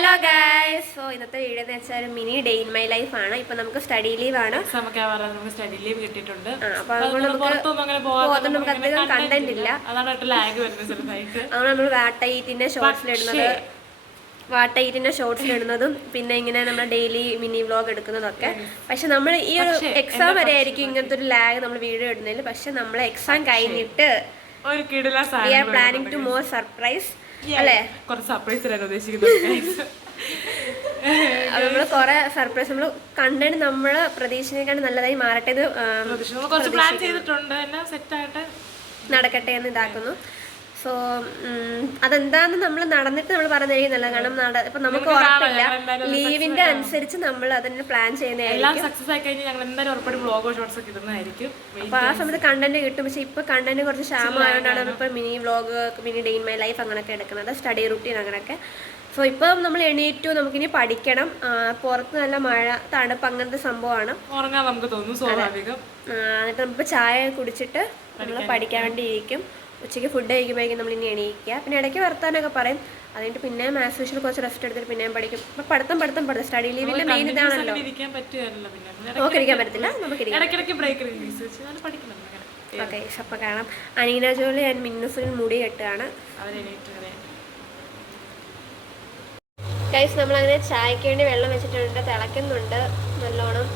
Hello guys. So ഇന്നത്തെ video എന്ന് വെച്ചാൽ mini day in my life ആണ്. ഇപ്പൊ നമുക്ക് സ്റ്റഡി ലീവ് ആണ്. നമുക്ക് സ്റ്റഡി ലീവ് കിട്ടിയിട്ടുണ്ട്. അപ്പൊ അതുകൊണ്ട് നമുക്ക് അധികം കണ്ടന്റ് ഇല്ല. അതുകൊണ്ട് നമ്മൾ വാട്ടയിറ്റിന്റെ ഷോർട്സിലിടുന്നതും പിന്നെ ഇങ്ങനെ നമ്മൾ ഡെയിലി മിനി വ്ലോഗ് എടുക്കുന്നതൊക്കെ. പക്ഷെ നമ്മൾ ഈ ഒരു എക്സാം വരെ ആയിരിക്കും ഇങ്ങനത്തെ ഒരു ലാഗ് നമ്മൾ വീഡിയോ ഇടുന്നതിൽ. പക്ഷെ നമ്മൾ എക്സാം കഴിഞ്ഞിട്ട് we are planning to more surprise അല്ലേ? കുറച്ച് സർപ്രൈസ് തരാൻ ഉദ്ദേശിക്കുന്നത്. നമ്മള് കൊറേ സർപ്രൈസ് നമ്മള് കണ്ടന്റ് നമ്മള് പ്രതീക്ഷിച്ചേക്കാണ് നല്ലതായി മാറട്ടെ, നടക്കട്ടെ എന്ന് ഇതാക്കുന്നു. സോ അതെന്താന്ന് നമ്മൾ നടന്നിട്ട് നമ്മൾ പറഞ്ഞായിരിക്കും നല്ലത്. കാരണം ഇപ്പൊ നമുക്ക് ഉറപ്പില്ല, ലീവിന്റെ അനുസരിച്ച് നമ്മൾ അതിന് പ്ലാൻ ചെയ്യുന്നതായിരിക്കും. അപ്പൊ ആ സമയത്ത് കണ്ടന്റ് കിട്ടും. പക്ഷെ ഇപ്പൊ കണ്ടന്റ് കുറച്ച് ക്ഷാമമായതുകൊണ്ടാണ് ഇപ്പൊ mini vlog, mini day in my life അങ്ങനെയൊക്കെ എടുക്കുന്നത്, സ്റ്റഡി റുട്ടീൻ അങ്ങനെയൊക്കെ. സോ ഇപ്പം നമ്മൾ എണീറ്റു, നമുക്കിനി പഠിക്കണം. പുറത്ത് നല്ല മഴ, തണുപ്പ്, അങ്ങനത്തെ സംഭവമാണ്. എന്നിട്ട് നമുക്ക് ചായ കുടിച്ചിട്ട് നമ്മൾ പഠിക്കാൻ വേണ്ടി ഇരിക്കും. ഉച്ചയ്ക്ക് ഫുഡ് കഴിക്കുമ്പോഴേക്കും നമ്മൾ ഇനി എണീക്കുക. പിന്നെ ഇടയ്ക്ക് വർത്താനൊക്കെ പറയും. അതുകഴിഞ്ഞിട്ട് പിന്നെ മാത്സ് വിഷയിൽ കുറച്ച് റെസ്റ്റ് എടുത്തിട്ട് പിന്നെയും പഠിക്കും. അപ്പം പഠിത്തം സ്റ്റഡി ലീവിന്റെ മെയിൻ ഇതാണല്ലോ. നമുക്ക് ഇരിക്കാൻ പറ്റത്തില്ല, നമുക്ക് ഓക്കെ. അപ്പം കാണാം. അനീന ജോളി ആൻഡ് മിന്നുസിൽ മുടി കെട്ടുകയാണ്. ഗൈസ്, നമ്മളങ്ങനെ ചായക്ക് വേണ്ടി വെള്ളം വെച്ചിട്ടുണ്ട്, തിളയ്ക്കുന്നുണ്ട് നല്ലോണം.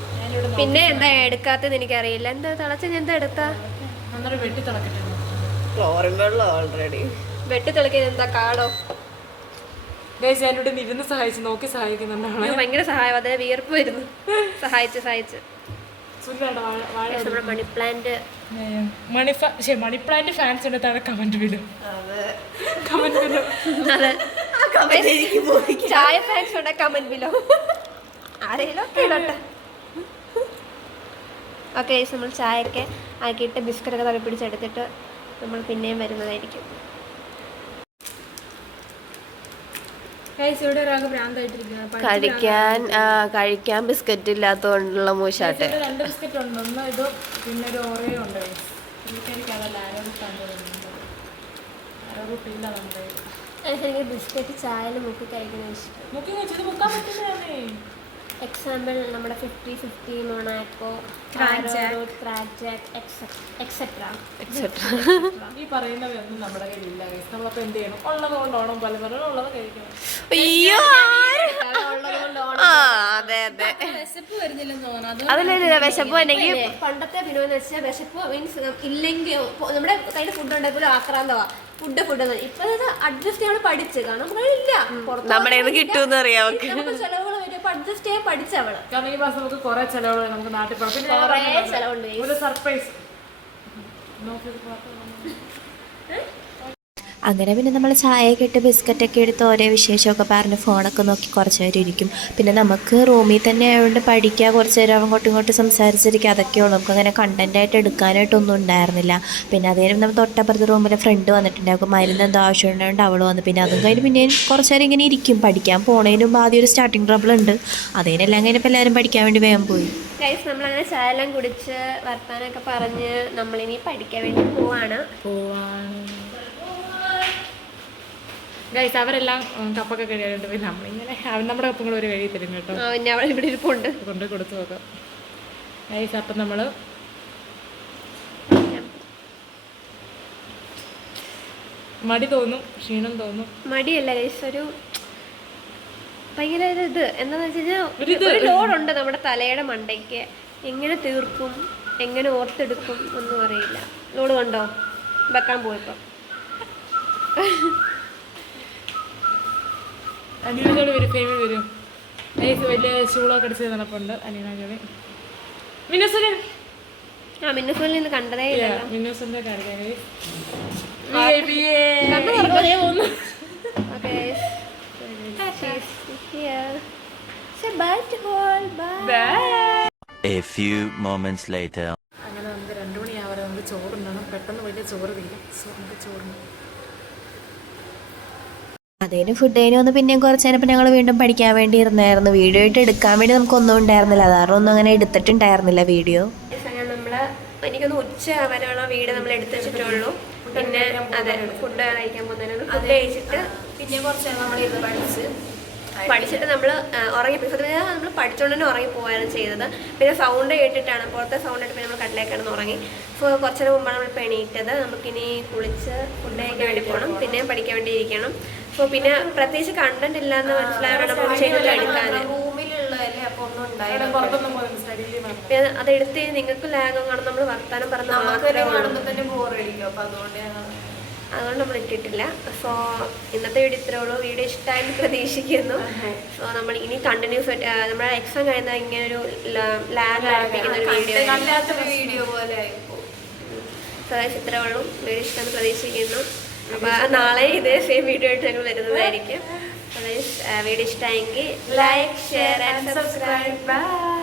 പിന്നെ എന്താ എടുക്കാത്തത് എനിക്കറിയില്ല. എന്താ തിളച്ച ഞാൻ എന്താ എടുത്താ? ക്ലോറിൻ വെള്ളം ഓൾറെഡി വെട്ടി തിളക്കിയത്. എന്താ കാടോ? ഭയങ്കര സഹായം, അതെ വിയർപ്പ് വരുന്നു. സഹായിച്ച് നമ്മുടെ മണിപ്ലാന്റ് ഫാൻസിന്റെ താഴെ കമന്റ് വരും. ചായ ഫാൻസ് ഉണ്ട്, കമന്റ് ബിലോ ആരെങ്കിലും കേട്ടോട്ടെ. ഓക്കെ, നമ്മൾ ചായയൊക്കെ ആക്കിയിട്ട് ബിസ്ക്കറ്റൊക്കെ തല പിടിച്ചെടുത്തിട്ട് നമ്മൾ പിന്നെയും വരുന്നതായിരിക്കും. കഴിക്കാൻ ബിസ്ക്കറ്റ് ഇല്ലാത്തതുകൊണ്ടുള്ള മൂശാട്ടെ. എനിക്ക് ബിസ്ക്കറ്റ് ചായയിൽ മുക്കി കഴിക്കുന്ന ഇഷ്ടം. എക്സാമ്പിൾ നമ്മുടെ 50-50, മൊണാക്കോ, ഈ പറയുന്നവയൊന്നും നമ്മുടെ കയ്യിലില്ല. നമ്മളപ്പോ എന്ത് ചെയ്യണം? ഉള്ളത് കൊണ്ടോണം, പലതരം ഉള്ളത് കഴിക്കണം. അയ്യോ, അതെ അതിലൊരു വിശപ്പ് ഉണ്ടെങ്കിൽ പണ്ടത്തെ വിനോദം വെച്ചാൽ വിശപ്പ് മീൻസ് ഇല്ലെങ്കിൽ നമ്മുടെ കയ്യിൽ ഫുഡ് ഉണ്ടെങ്കിലും ആക്രാന്തമാ ഫുഡ് ഇപ്പൊ അഡ്ജസ്റ്റ് ചെയ്യാൻ പഠിച്ചു. കാരണം നമ്മുടെ കിട്ടുമെന്ന് അറിയാം, ചെലവുകൾ വരും, അഡ്ജസ്റ്റ് ചെയ്യാൻ പഠിച്ചവള്. കാരണം ഈ മാസം നമുക്ക് കുറെ ചെലവുകൾ നമുക്ക് നാട്ടിൽ ചെലവുണ്ട്. സർപ്രൈസ് അങ്ങനെ പിന്നെ നമ്മൾ ചായയൊക്കെ ഇട്ട് ബിസ്ക്കറ്റൊക്കെ എടുത്ത് ഓരോ വിശേഷമൊക്കെ പറഞ്ഞ് ഫോണൊക്കെ നോക്കി കുറച്ച് നേരം ഇരിക്കും. പിന്നെ നമുക്ക് റൂമിൽ തന്നെ ആയതുകൊണ്ട് പഠിക്കുക, കുറച്ച് നേരം അങ്ങോട്ടും ഇങ്ങോട്ടും സംസാരിച്ചിരിക്കുക, അതൊക്കെയുള്ളൂ. നമുക്ക് അങ്ങനെ കണ്ടൻറ്റായിട്ട് എടുക്കാനായിട്ടൊന്നും ഉണ്ടായിരുന്നില്ല. പിന്നെ അതേലും നമ്മൾ തൊട്ടപ്പുറത്തെ റൂമിലെ ഫ്രണ്ട് വന്നിട്ടുണ്ടാകും, മരുന്ന് എന്തോ ആവശ്യം ഉണ്ടായതുകൊണ്ട് അവൾ വന്നു. പിന്നെ അതും കഴിഞ്ഞ് പിന്നെ കുറച്ച് നേരം ഇങ്ങനെ ഇരിക്കും. പഠിക്കാൻ പോണതിനും ആദ്യം ഒരു സ്റ്റാർട്ടിങ് ട്രബിൾ ഉണ്ട്. അതിനെല്ലാം കഴിഞ്ഞപ്പോൾ എല്ലാവരും പഠിക്കാൻ വേണ്ടി വേഗം പോയി. നമ്മളങ്ങനെ ചായ എല്ലാം കുടിച്ച് വർത്താനൊക്കെ പറഞ്ഞ് നമ്മളിനി പഠിക്കാൻ വേണ്ടി പോവാണ്. ഗൈസ്, അവരെല്ലാം കപ്പൊക്കെ കഴിയാറുണ്ട്. പിന്നെ നമ്മളിങ്ങനെ നമ്മുടെ കപ്പും കൂടെ ഒരു കഴി തരും കേട്ടോ. ഇവിടെ ഇരിപ്പുണ്ട്, കൊണ്ട് കൊടുത്തു നോക്കാം. ഗൈസ്, അപ്പം നമ്മൾ മടി തോന്നും, ക്ഷീണം തോന്നും. മടിയല്ല ഗൈസ്, ഒരു ഭയങ്കര ഇത് എന്താന്ന് വെച്ച് കഴിഞ്ഞാൽ ഒരു ലോഡുണ്ട് നമ്മുടെ തലയുടെ മണ്ടയ്ക്ക്. എങ്ങനെ തീർക്കും, എങ്ങനെ ഓർത്തെടുക്കും ഒന്നും അറിയില്ല. ലോഡ് കണ്ടോ വെക്കാൻ പോയപ്പോ. അനീന ജോളി വരും, ഫേമിൽ വരും. വലിയ ഷൂളൊക്കെ അടിച്ച് നടപ്പുണ്ട് അനീന ജോളി. മിന്നുസോളിൽ നിന്ന് കണ്ടതേ ഇല്ല. മിന്നുസിന്റെ കാര്യം A few moments later. അങ്ങനെ നമുക്ക് 2 മണിയാവരെ നമുക്ക് ചോറുണ്ടാണ്. പെട്ടെന്ന് വലിയ ചോറ് തീരും. നമുക്ക് ചോറുണ്ട്. അതേന് ഫുഡ് കഴിഞ്ഞ് വന്ന് പിന്നെയും കുറച്ച് നേരം ഞങ്ങൾ വീണ്ടും പഠിക്കാൻ വേണ്ടി ഇരുന്നായിരുന്നു. വീഡിയോ ആയിട്ട് എടുക്കാൻ വേണ്ടി നമുക്കൊന്നും ഉണ്ടായിരുന്നില്ല, അതാരണം ഒന്നും അങ്ങനെ എടുത്തിട്ടുണ്ടായിരുന്നില്ല വീഡിയോ. എനിക്കൊന്ന് ഉച്ച വരെയുള്ള വീഡിയോ നമ്മൾ എടുത്തു വെച്ചിട്ടുള്ളൂ. പിന്നെ അതെ ഫുഡ് കഴിക്കാൻ പോകുന്നതിന് ഫുഡ് കഴിച്ചിട്ട് പിന്നെ കുറച്ച് നേരം നമ്മൾ ഇരുന്ന് പഠിച്ച് പഠിച്ചിട്ട് നമ്മൾ ഉറങ്ങി സത്യം നമ്മൾ പഠിച്ചുകൊണ്ട് തന്നെ ഉറങ്ങി പോവുകയാണ് ചെയ്തത്. പിന്നെ സൗണ്ട് കേട്ടിട്ടാണ്, പുറത്തെ സൗണ്ട് കേട്ട് പിന്നെ നമ്മൾ കട്ടിലേക്ക് കിടന്ന് ഉറങ്ങി. സോ കുറച്ചു മുമ്പാണ് നമ്മൾ എണീറ്റത്. നമുക്കിനി കുളിച്ച് ഫുഡ് കഴിക്കാൻ വേണ്ടി പോകണം, പിന്നെ പഠിക്കാൻ വേണ്ടി ഇരിക്കണം. സോ പിന്നെ പ്രത്യേകിച്ച് കണ്ടന്റ് ഇല്ലാന്ന് മനസ്സിലായതാണ് നമ്മൾ ചെയ്തിട്ട് എടുക്കാൻ. പിന്നെ അതെടുത്ത് നിങ്ങൾക്ക് ലാഗും കാണും, നമ്മൾ വർത്താനം പറഞ്ഞ അതുകൊണ്ട് നമ്മൾ ഇട്ടിട്ടില്ല. സോ ഇന്നത്തെ വീഡിയോ ഇത്രേ ഉള്ളൂ. വീഡിയോ ഇഷ്ടമായിട്ട് പ്രതീക്ഷിക്കുന്നു. സോ നമ്മൾ ഇനി കണ്ടിന്യൂസ് ആയിട്ട് നമ്മുടെ എക്സാം കഴിയുന്ന ഇങ്ങനെ ഒരു ലാഗ് ആരംഭിക്കുന്ന ഒരു വീഡിയോ പോലെ സോ ഇത്രേ ഉള്ളൂ. വീഡിയോ ഇഷ്ടമെന്ന് പ്രതീക്ഷിക്കുന്നു. അപ്പോൾ നാളെ ഇതേ സെയിം വീഡിയോ ആയിട്ട് ഞങ്ങൾ വരുന്നതായിരിക്കും. വീഡിയോ ഇഷ്ടമായെങ്കിൽ like, share and subscribe. By.